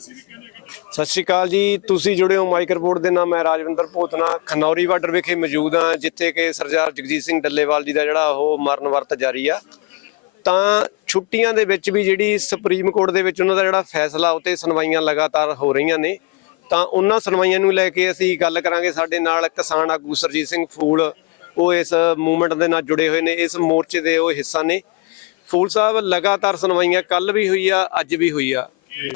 ਸਤਿ ਸ਼੍ਰੀ ਅਕਾਲ ਜੀ। ਤੁਸੀਂ ਜੁੜੇ ਹੋ ਮਾਈਕ ਰਿਪੋਰਟ ਦੇ ਨਾਲ। ਮੈਂ ਰਾਜਵਿੰਦਰ ਭੋਤਨਾ, ਖਨੌਰੀ ਬਾਰਡਰ ਵਿਖੇ ਮੌਜੂਦ ਹਾਂ, ਜਿੱਥੇ ਕਿ ਸਰਦਾਰ ਜਗਜੀਤ ਸਿੰਘ ਡੱਲੇਵਾਲ ਜੀ ਦਾ ਜਿਹੜਾ ਉਹ ਮਰਨ ਵਰਤ ਜਾਰੀ ਆ। ਤਾਂ ਛੁੱਟੀਆਂ ਦੇ ਵਿੱਚ ਵੀ ਜਿਹੜੀ ਸੁਪਰੀਮ ਕੋਰਟ ਦੇ ਵਿੱਚ ਉਹਨਾਂ ਦਾ ਜਿਹੜਾ ਫੈਸਲਾ ਉਤੇ ਸੁਣਵਾਈਆਂ ਲਗਾਤਾਰ ਹੋ ਰਹੀਆਂ ਨੇ। ਤਾਂ ਉਹਨਾਂ ਸੁਣਵਾਈਆਂ ਨੂੰ ਲੈ ਕੇ ਅਸੀਂ ਗੱਲ ਕਰਾਂਗੇ। ਸਾਡੇ ਨਾਲ ਕਿਸਾਨ ਆਗੂ ਸਰਜੀਤ ਸਿੰਘ ਫੂਲ, ਉਹ ਇਸ ਮੂਵਮੈਂਟ ਦੇ ਨਾਲ ਜੁੜੇ ਹੋਏ ਨੇ, ਇਸ ਮੋਰਚੇ ਦੇ ਉਹ ਹਿੱਸਾ ਨੇ। ਫੂਲ ਸਾਹਿਬ, ਲਗਾਤਾਰ ਸੁਣਵਾਈਆਂ ਕੱਲ ਵੀ ਹੋਈ ਆ, ਅੱਜ ਵੀ ਹੋਈ ਆ।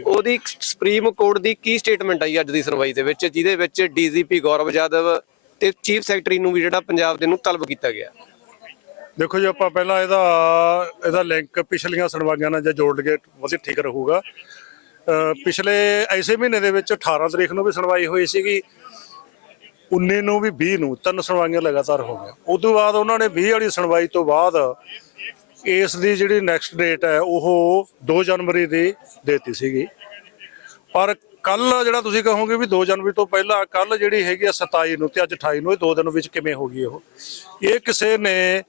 ਉਹਦੀ ਸੁਪਰੀਮ ਕੋਰਟ ਦੀ ਕੀ ਸਟੇਟਮੈਂਟ ਆਈ ਅੱਜ ਦੀ ਸੁਣਵਾਈ ਦੇ ਵਿੱਚ, ਜਿਹਦੇ ਵਿੱਚ ਡੀਜੀਪੀ ਗੌਰਵ ਯਾਦਵ ਤੇ ਚੀਫ ਸੈਕਟਰੀ ਨੂੰ ਵੀ ਜਿਹੜਾ ਪੰਜਾਬ ਦੇ ਨੂੰ ਤਲਬ ਕੀਤਾ ਗਿਆ। ਦੇਖੋ ਜੀ, ਆਪਾਂ ਪਹਿਲਾਂ ਇਹਦਾ ਇਹਦਾ ਲਿੰਕ ਪਿਛਲੀਆਂ ਸੁਣਵਾਈਆਂ ਨਾਲ ਜੇ ਜੋੜ ਲਈਏ, ਵਧੀਆ ਠੀਕ ਰਹੂਗਾ। ਪਿਛਲੇ ਐਸੇ ਮਹੀਨੇ ਦੇ ਵਿੱਚ 18 ਤਰੀਕ ਨੂੰ ਵੀ ਸੁਣਵਾਈ ਹੋਈ ਸੀਗੀ 19 ਨੂੰ ਵੀ 20 ਨੂੰ, ਤਿੰਨ ਸੁਣਵਾਈਆਂ ਲਗਾਤਾਰ ਹੋ ਗਈਆਂ। ਉਸ ਤੋਂ ਬਾਅਦ ਉਹਨਾਂ ਨੇ 20 ਵਾਲੀ ਸੁਣਵਾਈ ਤੋਂ ਬਾਅਦ ਇਸ ਦੀ ਜਿਹੜੀ ਨੈਕਸਟ ਡੇਟ ਹੈ, ਉਹ 2 ਜਨਵਰੀ ਦੀ ਦੇਤੀ ਸੀਗੀ। ਪਰ ਕੱਲ ਜਿਹੜਾ ਤੁਸੀਂ ਕਹੋਗੇ ਵੀ 2 ਜਨਵਰੀ ਤੋਂ ਪਹਿਲਾਂ ਕੱਲ ਜਿਹੜੀ ਹੈਗੀ ਆ 27 ਨੂੰ ਤੇ ਅੱਜ 28 ਨੂੰ, ਇਹ ਦੋ ਦਿਨ ਵਿੱਚ ਕਿਵੇਂ ਹੋ ਗਈ ਉਹ? ਇਹ ਕਿਸੇ ਨੇ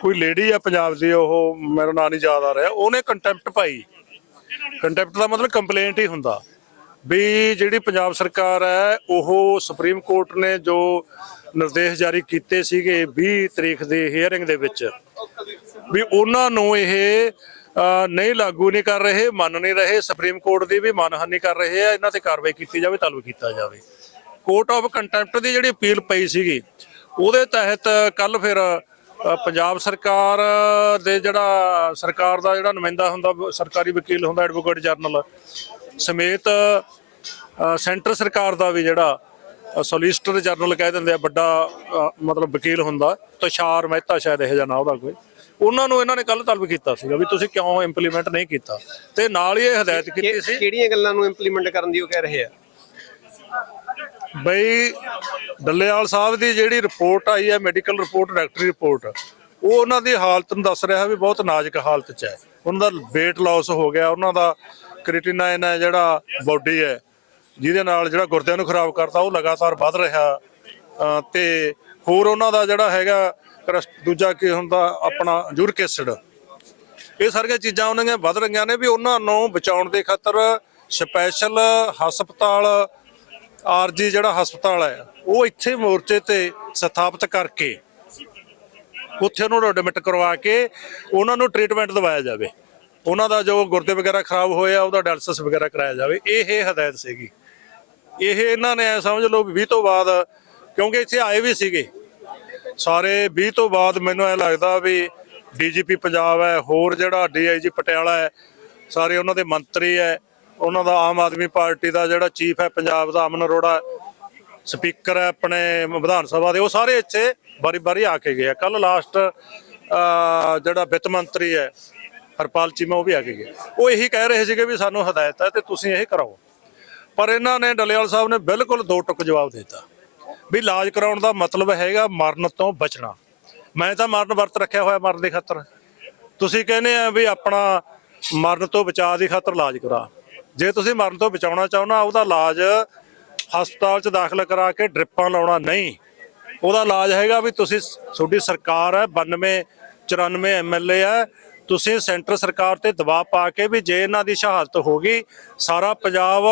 ਕੋਈ ਲੇਡੀ ਆ ਪੰਜਾਬ ਦੀ, ਉਹ ਮੇਰਾ ਨਾਂ ਨਹੀਂ ਯਾਦ ਆ ਰਿਹਾ, ਉਹਨੇ ਕੰਟੈਂਪਟ ਪਾਈ। ਕੰਟੈਂਪਟ ਦਾ ਮਤਲਬ ਕੰਪਲੇਂਟ ਹੀ ਹੁੰਦਾ। ਵੀ ਜਿਹੜੀ ਪੰਜਾਬ ਸਰਕਾਰ ਹੈ, ਉਹ ਸੁਪਰੀਮ ਕੋਰਟ ਨੇ ਜੋ ਨਿਰਦੇਸ਼ ਜਾਰੀ ਕੀਤੇ ਸੀਗੇ 20 ਤਰੀਕ ਦੀ ਹੀਅਰਿੰਗ ਦੇ ਵਿੱਚ ਵੀ ਉਹਨਾਂ ਨੂੰ ਇਹ ਨਹੀਂ ਲਾਗੂ ਨਹੀਂ ਕਰ ਰਹੇ, ਮੰਨ ਨਹੀਂ ਰਹੇ ਸੁਪਰੀਮ ਕੋਰਟ ਦੀ ਵੀ ਮਾਨਹਾਨੀ ਕਰ ਰਹੇ ਆ, ਇਹਨਾਂ ਤੇ ਕਾਰਵਾਈ ਕੀਤੀ ਜਾਵੇ ਤਾਲੂ ਕੀਤਾ ਜਾਵੇ। ਕੋਰਟ ਆਫ ਕੰਟੈਂਪਟ ਦੀ ਜਿਹੜੀ ਅਪੀਲ ਪਈ ਸੀਗੀ, ਉਹਦੇ ਤਹਿਤ ਕੱਲ ਫਿਰ ਪੰਜਾਬ ਸਰਕਾਰ ਦੇ ਜਿਹੜਾ ਸਰਕਾਰ ਦਾ ਜਿਹੜਾ ਨੁਮਾਇੰਦਾ ਹੁੰਦਾ, ਸਰਕਾਰੀ ਵਕੀਲ ਹੁੰਦਾ ਐਡਵੋਕੇਟ ਜਨਰਲ ਸਮੇਤ ਸੈਂਟਰ ਸਰਕਾਰ ਦਾ ਵੀ ਜਿਹੜਾ ਸੋਲਿਸਿਟਰ ਜਨਰਲ ਕਹਿ ਦਿੰਦੇ ਆ ਵੱਡਾ ਮਤਲਬ ਵਕੀਲ ਹੁੰਦਾ ਤੁਸ਼ਾਰ ਮਹਿਤਾ ਸ਼ਾਇਦ ਇਹ ਜਿਹਾ ਨਾਂ ਉਹਦਾ ਕੋਈ। ਉਹਨਾਂ ਨੂੰ ਇਹਨਾਂ ਨੇ ਕੱਲ ਤਲਬ ਕੀਤਾ ਸੀਗਾ ਵੀ ਤੁਸੀਂ ਕਿਉਂ ਇੰਪਲੀਮੈਂਟ ਨਹੀਂ ਕੀਤਾ। ਤੇ ਨਾਲ ਹੀ ਇਹ ਹਦਾਇਤ ਕੀਤੀ ਸੀ ਕਿਹੜੀਆਂ ਗੱਲਾਂ ਨੂੰ ਇੰਪਲੀਮੈਂਟ ਕਰਨ ਦੀ ਉਹ ਕਹਿ ਰਹੇ ਆ? ਬਈ ਡੱਲੇਵਾਲ ਸਾਹਿਬ ਦੀ ਜਿਹੜੀ ਰਿਪੋਰਟ ਆਈ ਹੈ ਮੈਡੀਕਲ ਰਿਪੋਰਟ ਡਾਕਟਰੀ ਰਿਪੋਰਟ ਉਹ ਉਹਨਾਂ ਦੀ ਹਾਲਤ ਨੂੰ ਦੱਸ ਰਿਹਾ ਵੀ ਬਹੁਤ ਨਾਜ਼ੁਕ ਹਾਲਤ 'ਚ ਹੈ। ਉਹਨਾਂ ਦਾ weight loss ਹੋ ਗਿਆ ਉਹਨਾਂ ਦਾ ਕ੍ਰੀਟੀਨਾਈਨ ਹੈ ਜਿਹੜਾ ਬਾਡੀ ਹੈ। ਜਿਹਦੇ ਨਾਲ ਜਿਹੜਾ ਗੁਰਦਿਆਂ ਨੂੰ ਖਰਾਬ ਕਰਦਾ ਉਹ ਲਗਾਤਾਰ ਵੱਧ ਰਿਹਾ। ਅਹ ਤੇ ਹੋਰ ਉਹਨਾਂ ਦਾ ਜਿਹੜਾ ਹੈਗਾ ਕਰਸ- ਦੂਜਾ ਕੀ ਹੁੰਦਾ, ਆਪਣਾ ਯੂਰਿਕ ਇਹ ਸਾਰੀਆਂ ਚੀਜ਼ਾਂ ਉਹਨਾਂ ਦੀਆਂ ਵੱਧ ਰਹੀਆਂ ਨੇ ਵੀ ਉਹਨਾਂ ਨੂੰ ਬਚਾਉਣ ਦੇ ਖਾਤਰ ਸਪੈਸ਼ਲ ਹਸਪਤਾਲ, ਆਰਜੀ ਜਿਹੜਾ ਹਸਪਤਾਲ ਹੈ, ਉਹ ਇੱਥੇ ਮੋਰਚੇ ਤੇ ਸਥਾਪਿਤ ਕਰਕੇ ਉੱਥੇ ਉਹਨਾਂ ਨੂੰ ਐਡਮਿਟ ਕਰਵਾ ਕੇ ਉਹਨਾਂ ਨੂੰ ਟ੍ਰੀਟਮੈਂਟ ਦਵਾਇਆ ਜਾਵੇ। ਉਹਨਾਂ ਦਾ ਜੋ ਗੁਰਦੇ ਵਗੈਰਾ ਖਰਾਬ ਹੋਇਆ ਉਹਦਾ ਡਾਇਲਸਿਸ ਵਗੈਰਾ ਕਰਾਇਆ ਜਾਵੇ। ਇਹ ਹਦਾਇਤ ਸੀਗੀ। ਇਹ ਇਹਨਾਂ ਨੇ ਸਮਝ ਲਓ ਵੀ 20 ਤੋਂ ਬਾਅਦ, ਕਿਉਂਕਿ ਇੱਥੇ ਆਏ ਵੀ ਸੀਗੇ। ਸਾਰੇ 20 ਤੋਂ ਬਾਅਦ ਮੈਨੂੰ ਐ ਲੱਗਦਾ ਵੀ ਡੀਜੀਪੀ ਪੰਜਾਬ ਹੈ, ਹੋਰ ਜਿਹੜਾ ਡੀਆਈਜੀ ਪਟਿਆਲਾ ਹੈ, ਸਾਰੇ ਉਹਨਾਂ ਦੇ ਮੰਤਰੀ ਹੈ, ਉਹਨਾਂ ਦਾ ਆਮ ਆਦਮੀ ਪਾਰਟੀ ਦਾ ਜਿਹੜਾ ਚੀਫ ਹੈ ਪੰਜਾਬ ਦਾ ਅਮਨ ਅਰੋੜਾ, ਸਪੀਕਰ ਹੈ ਆਪਣੇ ਵਿਧਾਨ ਸਭਾ ਦੇ, ਉਹ ਸਾਰੇ ਇੱਥੇ ਬਾਰੀ-ਬਾਰੀ ਆ ਕੇ ਗਏ ਆ। ਕੱਲ ਲਾਸਟ ਜਿਹੜਾ ਵਿੱਤ ਮੰਤਰੀ ਹੈ ਹਰਪਾਲ ਚੀਮਾ, ਉਹ ਵੀ ਆ ਕੇ ਗਏ। ਉਹ ਇਹੀ ਕਹਿ ਰਹੇ ਸੀਗੇ ਵੀ ਸਾਨੂੰ ਹਦਾਇਤ ਹੈ ਤੇ ਤੁਸੀਂ ਇਹ ਕਰਾਓ। ਪਰ ਇਹਨਾਂ ਨੇ ਡਲੇਵਾਲ ਸਾਹਿਬ ਨੇ ਬਿਲਕੁਲ ਦੋ ਟੁਕ ਜਵਾਬ ਦਿੱਤਾ ਵੀ ਇਲਾਜ ਕਰਾਉਣ ਦਾ ਮਤਲਬ ਹੈਗਾ ਮਰਨ ਤੋਂ ਬਚਣਾ। ਮੈਂ ਤਾਂ ਮਰਨ ਵਰਤ ਰੱਖਿਆ ਹੋਇਆ ਮਰਨ ਦੇ ਖਾਤਰ। ਤੁਸੀਂ ਕਹਿੰਦੇ ਆ ਵੀ ਆਪਣਾ ਮਰਨ ਤੋਂ ਬਚਾਅ ਦੀ ਖਾਤਰ ਇਲਾਜ ਕਰਾ। ਜੇ ਤੁਸੀਂ ਮਰਨ ਤੋਂ ਬਚਾਉਣਾ ਚਾਹੁੰਦਾ ਉਹਦਾ ਇਲਾਜ ਹਸਪਤਾਲ 'ਚ ਦਾਖਲ ਕਰਾ ਕੇ ਡ੍ਰਿਪਾਂ ਲਾਉਣਾ ਨਹੀਂ। ਉਹਦਾ ਇਲਾਜ ਹੈਗਾ ਵੀ ਤੁਸੀਂ ਤੁਹਾਡੀ ਸਰਕਾਰ ਹੈ 92 94 ਐਮਐਲਏ ਹੈ, ਤੁਸੀਂ ਸੈਂਟਰ ਸਰਕਾਰ ਤੇ ਦਬਾਅ ਪਾ ਕੇ ਵੀ ਜੇ ਇਹਨਾਂ ਦੀ ਸ਼ਹਾਦਤ ਹੋ ਗਈ, ਸਾਰਾ ਪੰਜਾਬ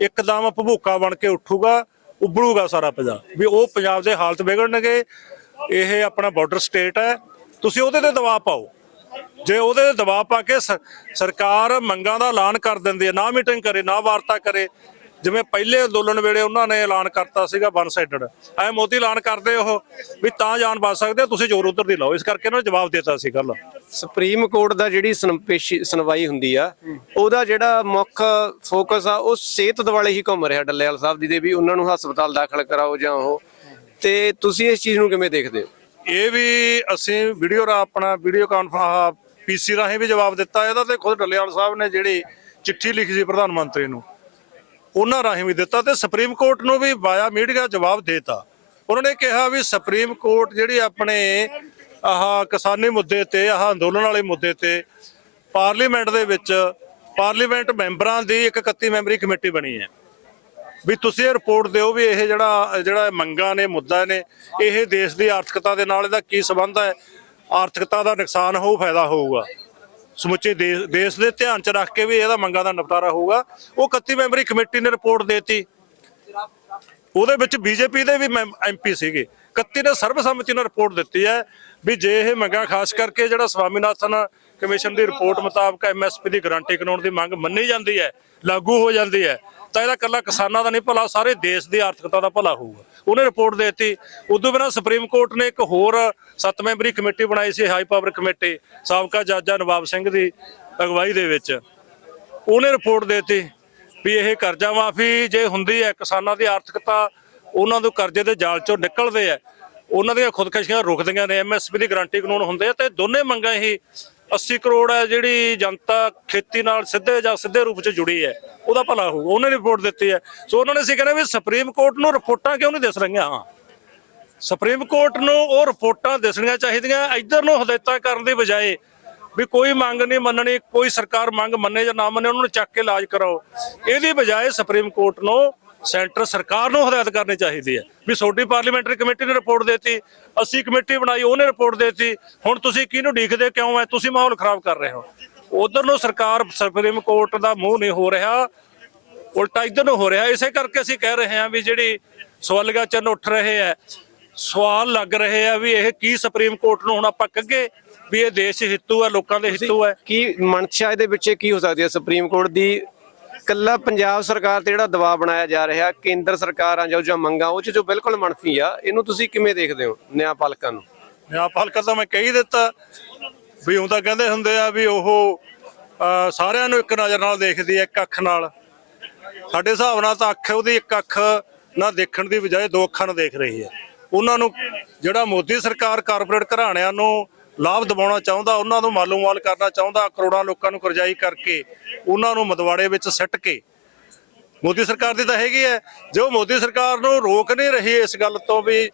ਇੱਕਦਮ ਭਬੂਕਾ ਬਣ ਕੇ ਉੱਠੂਗਾ ਉੱਭੜੂਗਾ ਸਾਰਾ ਪੰਜਾਬ। ਵੀ ਉਹ ਪੰਜਾਬ ਦੇ ਹਾਲਤ ਵਿਗੜਨਗੇ, ਇਹ ਆਪਣਾ ਬਾਰਡਰ ਸਟੇਟ ਹੈ। ਤੁਸੀਂ ਉਹਦੇ ਤੇ ਦਬਾਅ ਪਾਓ। ਜੇ ਉਹਦੇ ਤੇ ਦਬਾਅ ਪਾ ਕੇ ਸਰਕਾਰ ਮੰਗਾਂ ਦਾ ਐਲਾਨ ਕਰ ਦਿੰਦੀ ਹੈ, ਨਾ ਮੀਟਿੰਗ ਕਰੇ, ਨਾ ਵਾਰਤਾ ਕਰੇ ਜਿਵੇਂ ਪਹਿਲੇ ਅੰਦੋਲਨ ਵੇਲੇ ਉਹਨਾਂ ਨੇ ਐਲਾਨ ਕਰਤਾ ਸੀਗਾ ਵਨ ਸਾਈਡਡ ਐ ਮੋਦੀ ਐਲਾਨ ਕਰਦੇ ਉਹ ਵੀ ਤਾਂ ਜਾਨ ਬਚ ਸਕਦੇ ਤੁਸੀਂ ਜ਼ੋਰ ਉਧਰ ਦੀ ਲਾਓ। ਇਸ ਕਰਕੇ ਉਹਨਾਂ ਨੇ ਜਵਾਬ ਦਿੱਤਾ ਸੀ ਕੱਲ ਸੁਪਰੀਮ ਕੋਰਟ ਦਾ ਜਿਹੜੀ ਸੁਣਵਾਈ ਹੁੰਦੀ ਆ ਉਹਦਾ ਜਿਹੜਾ ਮੁੱਖ ਫੋਕਸ ਆ ਉਹ ਸਿਹਤ ਦੁਆਲੇ ਹੀ ਘੁੰਮ ਰਿਹਾ ਡੱਲੇਵਾਲ ਸਾਹਿਬ ਦੀ ਦੇ ਵੀ ਉਹਨਾਂ ਨੂੰ ਹਸਪਤਾਲ ਦਾਖਲ ਕਰਾਓ ਜਾਂ ਉਹ। ਤੇ ਤੁਸੀਂ ਇਸ ਚੀਜ਼ ਨੂੰ ਕਿਵੇਂ ਦੇਖਦੇ ਹੋ? ਇਹ ਵੀ ਅਸੀਂ ਵੀਡੀਓ ਰਾ ਆਪਣਾ ਵੀਡੀਓ ਕਾਨਫਰੰਸ ਪੀਸੀ ਰਾਹੀਂ ਵੀ ਜਵਾਬ ਦਿੱਤਾ। ਇਹਦਾ ਤੇ ਖੁਦ ਡੱਲੇਵਾਲ ਸਾਹਿਬ ਨੇ ਜਿਹੜੀ ਚਿੱਠੀ ਲਿਖੀ ਸੀ ਪ੍ਰਧਾਨ ਮੰਤਰੀ ਨੂੰ। ਉਹਨਾਂ ਰਾਹੀਂ ਵੀ ਦਿੱਤਾ ਤੇ ਸੁਪਰੀਮ ਕੋਰਟ ਨੂੰ ਵੀ ਵਾਇਆ ਮੀਡੀਆ ਜਵਾਬ ਦੇਤਾ। ਉਹਨਾਂ ਨੇ ਕਿਹਾ ਵੀ ਸੁਪਰੀਮ ਕੋਰਟ ਜਿਹੜੀ ਆਪਣੇ ਆਹ ਕਿਸਾਨੀ ਮੁੱਦੇ ਤੇ, ਆਹ ਅੰਦੋਲਨ ਵਾਲੇ ਮੁੱਦੇ ਤੇ ਪਾਰਲੀਮੈਂਟ ਦੇ ਵਿੱਚ ਪਾਰਲੀਮੈਂਟ ਮੈਂਬਰਾਂ ਦੀ ਇੱਕ 31 ਮੈਂਬਰੀ ਕਮੇਟੀ ਬਣੀ ਹੈ। ਵੀ ਤੁਸੀਂ ਇਹ ਰਿਪੋਰਟ ਦਿਓ ਵੀ ਇਹ ਜਿਹੜਾ ਜਿਹੜਾ ਮੰਗਾਂ ਨੇ, ਮੁੱਦਾ ਨੇ, ਇਹ ਦੇਸ਼ ਦੀ ਆਰਥਿਕਤਾ ਦੇ ਨਾਲ ਇਹਦਾ ਕੀ ਸੰਬੰਧ ਹੈ? ਆਰਥਿਕਤਾ ਦਾ ਨੁਕਸਾਨ ਹੋਊ, ਫਾਇਦਾ ਹੋਊਗਾ। ਸਮੁੱਚੇ ਦੇ ਦੇਸ਼ ਦੇ ਧਿਆਨ ਚ ਰੱਖ ਕੇ ਵੀ ਇਹਦਾ ਮੰਗਾਂ ਦਾ ਨਿਪਟਾਰਾ ਹੋਊਗਾ। ਉਹ 31 ਮੈਂਬਰੀ ਕਮੇਟੀ ਨੇ ਰਿਪੋਰਟ ਦੇਤੀ। ਉਹਦੇ ਵਿੱਚ ਬੀਜੇਪੀ ਦੇ ਵੀ ਐਮਪੀ ਸੀਗੇ। 31 ਨੇ ਸਰਬਸੰਮਤੀ ਨਾਲ ਰਿਪੋਰਟ ਦਿੱਤੀ ਹੈ ਵੀ ਜੇ ਇਹ ਮੰਗਾਂ ਖਾਸ ਕਰਕੇ ਜਿਹੜਾ ਸਵਾਮੀਨਾਥਨ ਕਮਿਸ਼ਨ ਦੀ ਰਿਪੋਰਟ ਮੁਤਾਬਕ ਐਮਐਸਪੀ ਦੀ ਗਾਰੰਟੀ ਕਾਨੂੰਨ ਦੀ ਮੰਗ ਮੰਨੀ ਜਾਂਦੀ ਹੈ, ਲਾਗੂ ਹੋ ਜਾਂਦੀ ਹੈ, ਤਾਂ ਇਹਦਾ ਕੱਲਾ ਕਿਸਾਨਾਂ ਦਾ ਨਹੀਂ ਭਲਾ, ਸਾਰੇ ਦੇਸ਼ ਦੀ ਆਰਥਿਕਤਾ ਦਾ ਭਲਾ ਹੋਊਗਾ। ਉਹਨੇ ਰਿਪੋਰਟ ਦੇ ਦਿੱਤੀ। ਉਦੋਂ ਬਿਨਾਂ ਸੁਪਰੀਮ ਕੋਰਟ ਨੇ ਇੱਕ ਹੋਰ ਸੱਤ ਮੈਂਬਰੀ ਕਮੇਟੀ ਬਣਾਈ ਸੀ ਹਾਈ ਪਾਵਰ ਕਮੇਟੀ ਸਾਬਕਾ ਜੱਜ ਨਵਾਬ ਸਿੰਘ ਦੀ ਅਗਵਾਈ ਦੇ ਵਿੱਚ। ਉਹਨੇ ਰਿਪੋਰਟ ਦੇ ਦਿੱਤੀ ਵੀ ਇਹ ਕਰਜ਼ਾ ਮਾਫੀ ਜੇ ਹੁੰਦੀ ਹੈ, ਕਿਸਾਨਾਂ ਦੀ ਆਰਥਿਕਤਾ ਉਹਨਾਂ ਨੂੰ ਕਰਜ਼ੇ ਦੇ ਜਾਲ ਚੋਂ ਨਿਕਲਦੇ ਆ ਉਹਨਾਂ ਦੀਆਂ ਖੁਦਕਸ਼ੀਆਂ ਰੁਕਦੀਆਂ ਨੇ, ਐਮਐਸਪੀ ਦੀ ਗਾਰੰਟੀ ਕਾਨੂੰਨ ਹੁੰਦੇ ਆ ਤੇ ਦੋਨੇ ਮੰਗਾਂ ਹੀ 80 ਕਰੋੜ ਹੈ ਜਿਹੜੀ ਜਨਤਾ ਖੇਤੀ ਨਾਲ ਸਿੱਧੇ ਜਾਂ ਸਿੱਧੇ ਰੂਪ 'ਚ ਜੁੜੀ ਹੈ, ਉਹਦਾ ਭਲਾ ਹੋਊ, ਉਹਨੇ ਰਿਪੋਰਟ ਦਿੱਤੀ ਹੈ। ਸੋ ਉਹਨਾਂ ਨੇ ਸੀ ਕਹਿੰਦੇ ਵੀ ਸੁਪਰੀਮ ਕੋਰਟ ਨੂੰ ਰਿਪੋਰਟਾਂ ਕਿਉਂ ਨਹੀਂ ਦਿਸ ਰਹੀਆਂ? ਹਾਂ ਸੁਪਰੀਮ ਕੋਰਟ ਨੂੰ ਉਹ ਰਿਪੋਰਟਾਂ ਦਿਸਣੀਆਂ ਚਾਹੀਦੀਆਂ, ਇੱਧਰ ਨੂੰ ਹਦਾਇਤਾਂ ਕਰਨ ਦੀ ਬਜਾਏ ਵੀ ਕੋਈ ਮੰਗ ਨਹੀਂ ਮੰਨਣੀ, ਕੋਈ ਸਰਕਾਰ ਮੰਗ ਮੰਨੇ ਜਾਂ ਨਾ ਮੰਨੇ, ਉਹਨਾਂ ਨੂੰ ਚੱਕ ਕੇ ਇਲਾਜ ਕਰਾਓ। ਇਹਦੀ ਬਜਾਏ ਸੁਪਰੀਮ ਕੋਰਟ ਨੂੰ, ਸੈਂਟਰ ਸਰਕਾਰ ਨੂੰ ਹਦਾਇਤ ਕਰਨੀ ਚਾਹੀਦੀ ਹੈ। ਵੀ ਛੋਟੀ ਪਾਰਲੀਮੈਂਟਰੀ ਕਮੇਟੀ ਨੇ ਰਿਪੋਰਟ ਦਿੱਤੀ ਅਸੀਂ ਕਮੇਟੀ ਬਣਾਈ ਉਹਨੇ ਰਿਪੋਰਟ ਦਿੱਤੀ ਹੁਣ ਤੁਸੀਂ ਕਿਹਨੂੰ ਡੀਕਦੇ ਕਿਉਂ ਹੈ ਤੁਸੀਂ ਮਾਹੌਲ ਖਰਾਬ ਕਰ ਰਹੇ ਹੋ। ਉਧਰ ਨੂੰ ਸਰਕਾਰ ਸੁਪਰੀਮ ਕੋਰਟ ਦਾ ਮੂੰਹ ਨਹੀਂ ਹੋ ਰਿਹਾ ਉਲਟਾ ਇਧਰ ਨੂੰ ਹੋ ਰਿਹਾ ਇਸੇ ਕਰਕੇ ਅਸੀਂ ਕਹਿ ਰਹੇ ਹਾਂ ਵੀ ਜਿਹੜੀ ਸਵਾਲੀਆ ਚਿੰਨ੍ਹ ਉੱਠ ਰਹੇ ਹੈ ਸਵਾਲ ਲੱਗ ਰਹੇ ਆ ਵੀ ਇਹ ਕੀ ਸੁਪਰੀਮ ਕੋਰਟ ਨੂੰ ਹੁਣ ਆਪਾਂ ਕੱਗੇ ਵੀ ਇਹ ਦੇਸ਼ ਹਿੱਤੂ ਹੈ ਲੋਕਾਂ ਦੇ ਹਿੱਤੂ ਹੈ ਕੀ ਮਨਸ਼ਾ ਇਹਦੇ ਵਿੱਚ ਕੀ ਹੋ ਸਕਦੀ ਹੈ ਸੁਪਰੀਮ ਕੋਰਟ ਦੀ ਕੱਲਾ ਪੰਜਾਬ ਸਰਕਾਰ ਤੇ ਜਿਹੜਾ ਦਬਾਅ ਬਣਾਇਆ ਜਾ ਰਿਹਾ, ਕੇਂਦਰ ਸਰਕਾਰਾਂ ਜੋ ਜੋ ਮੰਗਾਂ, ਉਹ ਚ ਜੋ ਬਿਲਕੁਲ ਮਨਫੀ ਆ, ਇਹਨੂੰ ਤੁਸੀਂ ਕਿਵੇਂ ਦੇਖਦੇ ਹੋ ਨਿਆਂਪਾਲਕਾਂ ਨੂੰ? ਨਿਆਂਪਾਲਕਾ ਤਾਂ ਮੈਂ ਕਹੀ ਦਿੱਤਾ ਵੀ ਉਹ ਤਾਂ ਕਹਿੰਦੇ ਹੁੰਦੇ ਆ ਵੀ ਉਹ ਸਾਰਿਆਂ ਨੂੰ ਇੱਕ ਨਜ਼ਰ ਨਾਲ ਦੇਖਦੀ ਹੈ ਇੱਕ ਅੱਖ ਨਾਲ। ਸਾਡੇ ਹਿਸਾਬ ਨਾਲ ਤਾਂ ਅੱਖ, ਉਹਦੀ ਇੱਕ ਅੱਖ ਨਾਲ ਦੇਖਣ ਦੀ ਬਜਾਏ ਦੋ ਅੱਖਾਂ ਨਾਲ ਦੇਖ ਰਹੀ ਹੈ ਉਹਨਾਂ ਨੂੰ ਜਿਹੜਾ ਮੋਦੀ ਸਰਕਾਰ ਕਾਰਪੋਰੇਟ ਘਰਾਣਿਆਂ ਨੂੰ ਲਾਭ ਦਿਵਾਉਣਾ ਚਾਹੁੰਦਾ, ਉਹਨਾਂ ਨੂੰ ਮਾਲੂਮਾਲ ਕਰਨਾ ਚਾਹੁੰਦਾ, ਕਰੋੜਾਂ ਲੋਕਾਂ ਨੂੰ ਕਰਜ਼ਾਈ ਕਰਕੇ ਉਹਨਾਂ ਨੂੰ ਮਦਵਾੜੇ ਵਿੱਚ ਸਿੱਟ ਕੇ। ਮੋਦੀ ਸਰਕਾਰ ਦੀ ਤਾਂ ਹੈਗੀ ਹੈ, ਜੋ ਮੋਦੀ ਸਰਕਾਰ ਨੂੰ ਰੋਕ ਨਹੀਂ ਰਹੀ ਇਸ ਗੱਲ ਤੋਂ ਵੀ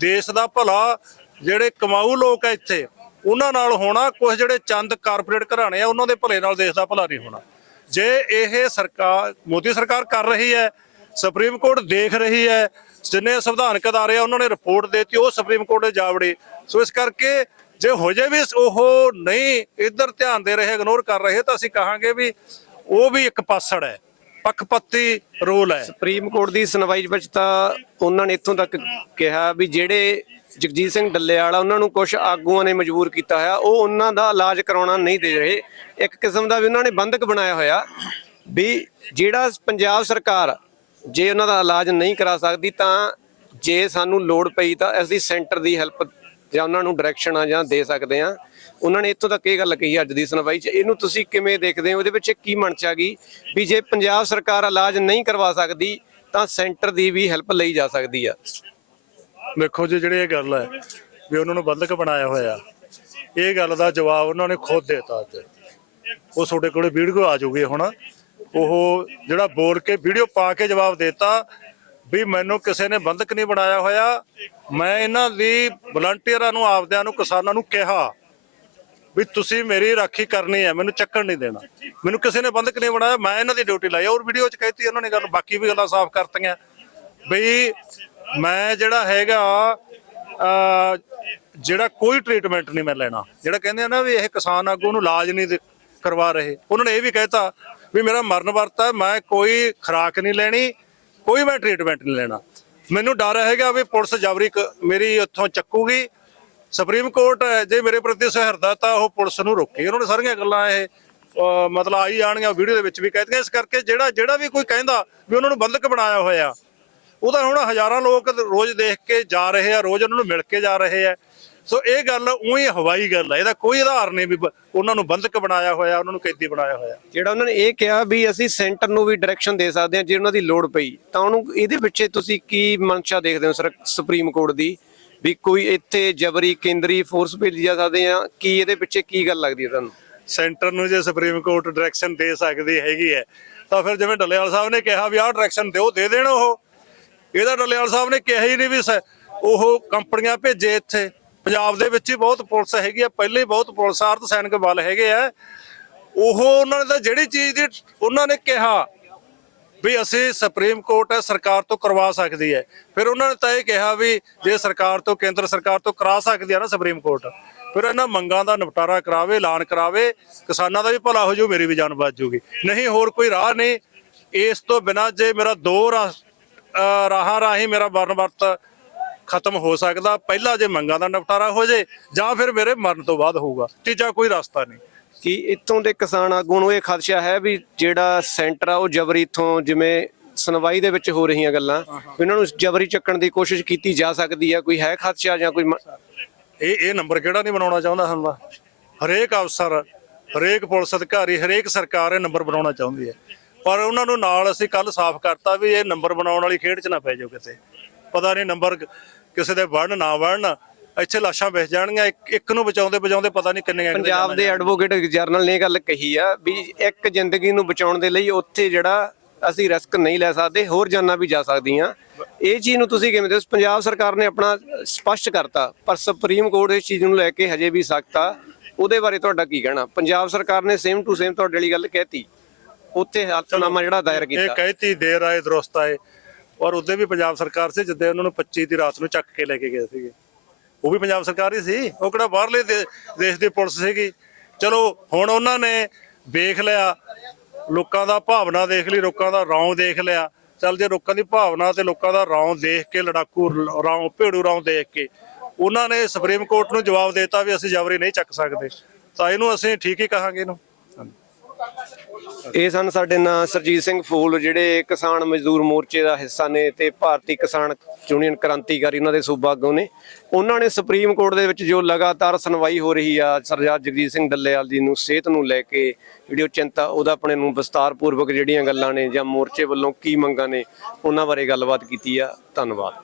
ਦੇਸ਼ ਦਾ ਭਲਾ, ਜਿਹੜੇ ਕਮਾਊ ਲੋਕ ਆ ਇੱਥੇ, ਉਹਨਾਂ ਨਾਲ ਹੋਣਾ ਕੁਝ ਜਿਹੜੇ ਚੰਦ ਕਾਰਪੋਰੇਟ ਘਰਾਣੇ ਆ, ਉਹਨਾਂ ਦੇ ਭਲੇ ਨਾਲ ਦੇਸ਼ ਦਾ ਭਲਾ ਨਹੀਂ ਹੋਣਾ। ਜੇ ਇਹ ਸਰਕਾਰ ਮੋਦੀ ਸਰਕਾਰ ਕਰ ਰਹੀ ਹੈ, ਸੁਪਰੀਮ ਕੋਰਟ ਦੇਖ ਰਹੀ ਹੈ, ਜਿੰਨੇ ਸੰਵਿਧਾਨਕ ਅਦਾਰੇ ਆ, ਉਹਨਾਂ ਨੇ ਰਿਪੋਰਟ ਦਿੱਤੀ, ਉਹ ਸੁਪਰੀਮ ਕੋਰਟ ਦੇ ਜਾਵੜੇ ਸੋ ਇਸ ਕਰਕੇ ਜੇ ਹੋ ਜੇ ਵੀ ਉਹ ਨਹੀਂ ਇੱਧਰ ਧਿਆਨ ਦੇ ਰਹੇ ਇਗਨੋਰ ਕਰ ਰਹੇ, ਤਾਂ ਅਸੀਂ ਕਹਾਂਗੇ ਵੀ ਉਹ ਵੀ ਇੱਕ ਪਾਸੜ ਹੈ, ਪੱਖਪੱਤੀ ਰੋਲ ਹੈ। ਸੁਪਰੀਮ ਕੋਰਟ ਦੀ ਸੁਣਵਾਈ ਵਿੱਚ ਤਾਂ ਉਹਨਾਂ ਨੇ ਇੱਥੋਂ ਤੱਕ ਕਿਹਾ ਵੀ ਜਿਹੜੇ ਜਗਜੀਤ ਸਿੰਘ ਡੱਲੇਵਾਲ ਆ ਉਹਨਾਂ ਨੂੰ ਕੁਝ ਆਗੂਆਂ ਨੇ ਮਜਬੂਰ ਕੀਤਾ ਹੋਇਆ, ਉਹ ਉਹਨਾਂ ਦਾ ਇਲਾਜ ਕਰਾਉਣਾ ਨਹੀਂ ਦੇ ਰਹੇ। ਇੱਕ ਕਿਸਮ ਦਾ ਵੀ ਉਹਨਾਂ ਨੇ ਬੰਧਕ ਬਣਾਇਆ ਹੋਇਆ ਵੀ ਜਿਹੜਾ ਪੰਜਾਬ ਸਰਕਾਰ ਜੇ ਉਹਨਾਂ ਦਾ ਇਲਾਜ ਨਹੀਂ ਕਰਾ ਸਕਦੀ, ਤਾਂ ਜੇ ਸਾਨੂੰ ਲੋੜ ਪਈ ਤਾਂ ਅਸੀਂ ਸੈਂਟਰ ਦੀ ਹੈਲਪ ਜਾਂ ਉਹਨਾਂ ਨੂੰ ਡਾਇਰੈਕਸ਼ਨ ਆ ਜਾਂ ਦੇ ਸਕਦੇ ਆ। ਉਹਨਾਂ ਨੇ ਇੱਥੋਂ ਤੱਕ ਇਹ ਗੱਲ ਕਹੀ ਅੱਜ ਦੀ ਸੁਣਵਾਈ 'ਚ। ਇਹਨੂੰ ਤੁਸੀਂ ਕਿਵੇਂ ਦੇਖਦੇ ਹੋ? ਇਹਦੇ ਵਿੱਚ ਕੀ ਮਨਚਾ ਗਈ? ਵੀ ਜੇ ਪੰਜਾਬ ਸਰਕਾਰ ਇਲਾਜ ਨਹੀਂ ਕਰਵਾ ਸਕਦੀ, ਤਾਂ ਸੈਂਟਰ ਦੀ ਵੀ ਹੈਲਪ ਲਈ ਜਾ ਸਕਦੀ ਆ। ਵੇਖੋ ਜੀ, ਜਿਹੜੀ ਇਹ ਗੱਲ ਹੈ ਵੀ ਉਹਨਾਂ ਨੂੰ ਬੰਧਕ ਬਣਾਇਆ ਹੋਇਆ, ਇਹ ਗੱਲ ਦਾ ਜਵਾਬ ਉਹਨਾਂ ਨੇ ਖੁਦ ਦੇਤਾ ਅੱਜ। ਉਹ ਤੁਹਾਡੇ ਕੋਲੇ ਵੀਡੀਓ ਆ ਜਾਊਗੀ ਹੁਣ। ਉਹ ਜਿਹੜਾ ਬੋਲ ਕੇ, ਵੀਡੀਓ ਪਾ ਕੇ ਜਵਾਬ ਦੇਤਾ ਵੀ ਮੈਨੂੰ ਕਿਸੇ ਨੇ ਬੰਧਕ ਨਹੀਂ ਬਣਾਇਆ ਹੋਇਆ। ਮੈਂ ਇਹਨਾਂ ਦੀ ਵਲੰਟੀਅਰਾਂ ਨੂੰ, ਆਪਦਿਆਂ ਨੂੰ, ਕਿਸਾਨਾਂ ਨੂੰ ਕਿਹਾ ਵੀ ਤੁਸੀਂ ਮੇਰੀ ਰਾਖੀ ਕਰਨੀ ਹੈ, ਮੈਨੂੰ ਚੱਕਣ ਨਹੀਂ ਦੇਣਾ। ਮੈਨੂੰ ਕਿਸੇ ਨੇ ਬੰਧਕ ਨਹੀਂ ਬਣਾਇਆ, ਮੈਂ ਇਹਨਾਂ ਦੀ ਡਿਊਟੀ ਲਾਈ। ਔਰ ਵੀਡੀਓ 'ਚ ਕਹਿਤੀ ਉਹਨਾਂ ਨੇ ਗੱਲ, ਬਾਕੀ ਵੀ ਗੱਲਾਂ ਸਾਫ਼ ਕਰਤੀਆਂ। ਬਈ ਮੈਂ ਜਿਹੜਾ ਹੈਗਾ ਜਿਹੜਾ ਕੋਈ ਟ੍ਰੀਟਮੈਂਟ ਨਹੀਂ ਮੈਂ ਲੈਣਾ। ਜਿਹੜਾ ਕਹਿੰਦੇ ਆ ਨਾ ਵੀ ਇਹ ਕਿਸਾਨ ਆਗੂ ਨੂੰ ਇਲਾਜ ਨਹੀਂ ਕਰਵਾ ਰਹੇ। ਉਹਨਾਂ ਨੇ ਇਹ ਵੀ ਕਹਿਤਾ ਵੀ ਮੇਰਾ ਮਰਨ ਵਰਤ ਹੈ, ਮੈਂ ਕੋਈ ਖੁਰਾਕ ਨਹੀਂ ਲੈਣੀ ਕੋਈ ਮੈਂ ਟ੍ਰੀਟਮੈਂਟ ਨਹੀਂ ਲੈਣਾ। ਮੈਨੂੰ ਡਰ ਹੈਗਾ ਵੀ ਪੁਲਿਸ ਜਬਰੀ ਕ- ਮੇਰੀ ਉੱਥੋਂ ਚੱਕੂਗੀ। ਸੁਪਰੀਮ ਕੋਰਟ ਜੇ ਮੇਰੇ ਪ੍ਰਤੀ ਸਹਿਰਦਾ ਤਾਂ ਉਹ ਪੁਲਿਸ ਨੂੰ ਰੋਕੇ। ਉਹਨਾਂ ਨੇ ਸਾਰੀਆਂ ਗੱਲਾਂ ਇਹ ਮਤਲਬ ਆਈ ਜਾਣਗੀਆਂ ਵੀਡੀਓ ਦੇ ਵਿੱਚ ਵੀ ਕਹਿ ਇਸ ਕਰਕੇ ਜਿਹੜਾ ਜਿਹੜਾ ਵੀ ਕੋਈ ਕਹਿੰਦਾ ਵੀ ਉਹਨਾਂ ਨੂੰ ਬੰਧਕ ਬਣਾਇਆ ਹੋਇਆ ਉਹਦਾ ਹੁਣ ਹਜ਼ਾਰਾਂ ਲੋਕ ਰੋਜ਼ ਦੇਖ ਕੇ ਜਾ ਰਹੇ ਆ, ਰੋਜ਼ ਉਹਨਾਂ ਨੂੰ ਮਿਲ ਕੇ ਜਾ ਰਹੇ ਆ। ਸੋ ਇਹ ਗੱਲ ਉਹੀ ਹਵਾਈ ਗੱਲ ਹੈ ਇਹਦਾ ਕੋਈ ਆਧਾਰ ਨਹੀਂ ਵੀ ਉਹਨਾਂ ਨੂੰ ਬੰਧਕ ਬਣਾਇਆ ਹੋਇਆ ਉਹਨਾਂ ਨੂੰ ਕੈਦੀ ਬਣਾਇਆ ਹੋਇਆ। ਜਿਹੜਾ ਉਹਨਾਂ ਨੇ ਇਹ ਕਿਹਾ ਵੀ ਅਸੀਂ ਸੈਂਟਰ ਨੂੰ ਵੀ ਡਾਇਰੈਕਸ਼ਨ ਦੇ ਸਕਦੇ ਹਾਂ ਜੇ ਉਹਨਾਂ ਦੀ ਲੋੜ ਪਈ ਤਾਂ ਉਹਨੂੰ ਇਹਦੇ ਪਿੱਛੇ ਤੁਸੀਂ ਕੀ ਮਨਸ਼ਾ ਦੇਖਦੇ ਹੋ ਸਰ ਸੁਪਰੀਮ ਕੋਰਟ ਦੀ? ਵੀ ਕੋਈ ਇੱਥੇ ਜਬਰੀ ਕੇਂਦਰੀ ਫੋਰਸ ਭੇਜੀ ਜਾ ਸਕਦੇ ਆ ਕੀ ਇਹਦੇ ਪਿੱਛੇ ਕੀ ਗੱਲ ਲੱਗਦੀ ਹੈ ਤੁਹਾਨੂੰ? ਸੈਂਟਰ ਨੂੰ ਜੇ ਸੁਪਰੀਮ ਕੋਰਟ ਡਾਇਰੈਕਸ਼ਨ ਦੇ ਸਕਦੀ ਹੈਗੀ ਹੈ ਤਾਂ ਫਿਰ ਜਿਵੇਂ ਡੱਲੇਵਾਲ ਸਾਹਿਬ ਨੇ ਕਿਹਾ ਵੀ ਆਹ ਡਾਇਰੈਕਸ਼ਨ ਦਿਓ ਦੇ ਦੇਣ ਉਹ। ਇਹਦਾ ਡੱਲੇਵਾਲ ਸਾਹਿਬ ਨੇ ਕਿਹਾ ਹੀ ਨਹੀਂ ਵੀ ਉਹ ਕੰਪਨੀਆਂ ਭੇਜੇ ਇੱਥੇ। ਪੰਜਾਬ ਦੇ ਵਿੱਚ ਹੀ ਬਹੁਤ ਪੁਲਿਸ ਹੈਗੀ ਆ, ਪਹਿਲੇ ਹੀ ਬਹੁਤ ਪੁਲਿਸ, ਆਰਤ ਸੈਨਿਕ ਬਲ ਹੈਗੇ ਆ। ਉਹ ਉਹਨਾਂ ਨੇ ਤਾਂ ਜਿਹੜੀ ਚੀਜ਼ ਦੀ ਉਹਨਾਂ ਨੇ ਕਿਹਾ ਵੀ ਅਸੀਂ ਸੁਪਰੀਮ ਕੋਰਟ ਹੈ, ਸਰਕਾਰ ਤੋਂ ਕਰਵਾ ਸਕਦੀ ਹੈ। ਫਿਰ ਉਹਨਾਂ ਨੇ ਤਾਂ ਇਹ ਕਿਹਾ ਵੀ ਜੇ ਸਰਕਾਰ ਤੋਂ, ਕੇਂਦਰ ਸਰਕਾਰ ਤੋਂ ਕਰਾ ਸਕਦੀ ਹੈ ਨਾ ਸੁਪਰੀਮ ਕੋਰਟ ਫਿਰ ਇਹਨਾਂ ਮੰਗਾਂ ਦਾ ਨਿਪਟਾਰਾ ਕਰਾਵੇ, ਐਲਾਨ ਕਰਾਵੇ, ਕਿਸਾਨਾਂ ਦਾ ਵੀ ਭਲਾ ਹੋ ਜਾਊ, ਮੇਰੀ ਵੀ ਜਾਨ ਬਚ ਜੂਗੀ ਨਹੀਂ ਹੋਰ ਕੋਈ ਰਾਹ ਨਹੀਂ। ਇਸ ਤੋਂ ਬਿਨਾ ਜੇ ਮੇਰਾ ਦੋ ਰਾਹ ਰਾਹਾਂ ਰਾਹੀਂ ਮੇਰਾ ਮਰਨ ਵਰਤ ਖਤਮ ਹੋ ਸਕਦਾ ਪਹਿਲਾ ਜੇ ਮੰਗਾਂ ਦਾ ਨਿਪਟਾਰਾ ਹੋ ਜੇ ਜਾਂ ਫਿਰ ਮੇਰੇ ਮਰਨ ਤੋਂ ਬਾਅਦ ਹੋਊਗਾ। ਤੀਜਾ ਕੋਈ ਰਸਤਾ ਨਹੀਂ। ਕਿ ਇੱਥੋਂ ਦੇ ਕਿਸਾਨ ਆਗੂ ਨੂੰ ਇਹ ਖਦਸ਼ਾ ਹੈ ਵੀ ਜਿਹੜਾ ਸੈਂਟਰ ਆ ਉਹ ਜਬਰੀ ਇੱਥੋਂ ਜਿਵੇਂ ਸੁਣਵਾਈ ਦੇ ਵਿੱਚ ਹੋ ਰਹੀਆਂ ਗੱਲਾਂ ਵੀ ਉਹਨਾਂ ਨੂੰ ਜਬਰੀ ਚੱਕਣ ਦੀ ਕੋਸ਼ਿਸ਼ ਕੀਤੀ ਜਾ ਸਕਦੀ ਹੈ ਕੋਈ ਹੈ ਖਦਸ਼ਾ ਜਾਂ ਕੋਈ ਇਹ ਇਹ ਨੰਬਰ ਕਿਹੜਾ ਨਹੀਂ ਬਣਾਉਣਾ ਚਾਹੁੰਦਾ ਹੁੰਦਾ ਹਰੇਕ ਅਫਸਰ ਹਰੇਕ ਪੁਲਿਸ ਅਧਿਕਾਰੀ ਹਰੇਕ ਸਰਕਾਰ ਇਹ ਨੰਬਰ ਬਣਾਉਣਾ ਚਾਹੁੰਦੀ ਹੈ। ਪਰ ਉਹਨਾਂ ਨੂੰ ਨਾਲ ਅਸੀਂ ਕੱਲ ਸਾਫ਼ ਕਰਤਾ ਵੀ ਇਹ ਨੰਬਰ ਬਣਾਉਣ ਵਾਲੀ ਖੇਡ 'ਚ ਨਾ ਪੈ ਜਾਓ ਕਿਤੇ। ਪਤਾ ਨਹੀਂ ਨੰਬਰ ਕਿਸੇ ਦੇ ਵੜਨ ਨਾ ਵੜਨ ਇੱਥੇ ਲਾਸ਼ਾਂ ਵਿਸ ਜਾਣਗੀਆਂ ਇੱਕ ਇੱਕ ਨੂੰ ਬਚਾਉਂਦੇ ਬਚਾਉਂਦੇ ਪਤਾ ਨਹੀਂ ਕਿੰਨੇ ਪੰਜਾਬ ਦੇ ਐਡਵੋਕੇਟ ਜਰਨਲ ਨੇ ਇਹ ਗੱਲ ਕਹੀ ਆ ਵੀ ਇੱਕ ਜ਼ਿੰਦਗੀ ਨੂੰ ਬਚਾਉਣ ਦੇ ਲਈ ਉੱਥੇ ਜਿਹੜਾ ਅਸੀਂ ਰਿਸਕ ਨਹੀਂ ਲੈ ਸਕਦੇ ਹੋਰ ਜਾਨਾਂ ਵੀ ਜਾ ਸਕਦੀਆਂ। ਇਹ ਚੀਜ਼ ਨੂੰ ਤੁਸੀਂ ਕਿਵੇਂ ਦੇ ਪੰਜਾਬ ਸਰਕਾਰ ਨੇ ਆਪਣਾ ਸਪਸ਼ਟ ਕਰਤਾ ਪਰ ਸੁਪਰੀਮ ਕੋਰਟ ਇਸ ਚੀਜ਼ ਨੂੰ ਲੈ ਕੇ ਹਜੇ ਵੀ ਸਖਤ ਆ। ਉਹਦੇ ਬਾਰੇ ਤੁਹਾਡਾ ਕੀ ਕਹਿਣਾ? ਪੰਜਾਬ ਸਰਕਾਰ ਨੇ ਸੇਮ ਟੂ ਸੇਮ ਤੁਹਾਡੇ ਵਾਲੀ ਗੱਲ ਕਹਿਤੀ। ਉੱਥੇ ਹਲਫਨਾਮਾ ਜਿਹੜਾ ਦਾਇਰ ਇਹ ਕੀਤਾ। ਕਹਿਤੀ ਦੇਰ ਆਏ ਦਰੁਸਤ ਆਏ। ਔਰ ਉਹਦੇ ਵੀ ਪੰਜਾਬ ਸਰਕਾਰ ਸੀ, ਜਿੱਦੇ ਉਹਨਾਂ ਨੂੰ 25 ਦੀ ਰਾਤ ਨੂੰ ਚੱਕ ਕੇ ਲੈ ਕੇ ਗਏ ਸੀਗੇ। ਉਹ ਵੀ ਪੰਜਾਬ ਸਰਕਾਰ ਹੀ ਸੀ। ਉਹ ਕਿਹੜਾ ਬਾਹਰਲੇ ਦੇ- ਦੇਸ਼ ਦੀ ਪੁਲਿਸ ਸੀਗੀ। ਚਲੋ, ਹੁਣ ਉਹਨਾਂ ਨੇ ਵੇਖ ਲਿਆ, ਲੋਕਾਂ ਦਾ ਭਾਵਨਾ ਦੇਖ ਲਈ, ਲੋਕਾਂ ਦਾ ਰੌਂ ਦੇਖ ਲਿਆ। ਚੱਲ ਜੇ ਲੋਕਾਂ ਦੀ ਭਾਵਨਾ ਤੇ ਲੋਕਾਂ ਦਾ ਰੌਂ ਦੇਖ ਕੇ, ਲੜਾਕੂ ਰੌਂ, ਭੇੜੂ ਰੌਂ ਦੇਖ ਕੇ ਉਹਨਾਂ ਨੇ ਸੁਪਰੀਮ ਕੋਰਟ ਨੂੰ ਜਵਾਬ ਦਿੱਤਾ ਵੀ ਅਸੀਂ ਜਬਰੀ ਨਹੀਂ ਚੱਕ ਸਕਦੇ। ਤਾਂ ਇਹਨੂੰ ਅਸੀਂ ਠੀਕ ਹੀ ਕਹਾਂਗੇ ਇਹਨੂੰ। ਇਹ ਸਨ ਸਾਡੇ ਨਾਲ ਸਰਜੀਤ ਸਿੰਘ ਫੂਲ, ਜਿਹੜੇ ਕਿਸਾਨ ਮਜ਼ਦੂਰ ਮੋਰਚੇ ਦਾ ਹਿੱਸਾ ਨੇ ਤੇ ਭਾਰਤੀ ਕਿਸਾਨ ਯੂਨੀਅਨ ਕ੍ਰਾਂਤੀਕਾਰੀ ਉਹਨਾਂ ਦੇ ਸੂਬਾ ਆਗੂ ਨੇ। ਉਹਨਾਂ ਨੇ ਸੁਪਰੀਮ ਕੋਰਟ ਦੇ ਵਿੱਚ ਜੋ ਲਗਾਤਾਰ ਸੁਣਵਾਈ ਹੋ ਰਹੀ ਆ, ਸਰਦਾਰ ਜਗਜੀਤ ਸਿੰਘ ਡੱਲੇਵਾਲ ਦੀ ਨੂੰ ਸਿਹਤ ਨੂੰ ਲੈ ਕੇ, ਜਿਹੜੀ ਉਹ ਚਿੰਤਾ, ਉਹਦਾ ਆਪਣੇ ਨੂੰ ਵਿਸਤਾਰਪੂਰਵਕ ਜਿਹੜੀਆਂ ਗੱਲਾਂ ਨੇ ਜਾਂ ਮੋਰਚੇ ਵੱਲੋਂ ਕੀ ਮੰਗਾਂ ਨੇ, ਉਹਨਾਂ ਬਾਰੇ ਗੱਲਬਾਤ ਕੀਤੀ ਆ। ਧੰਨਵਾਦ।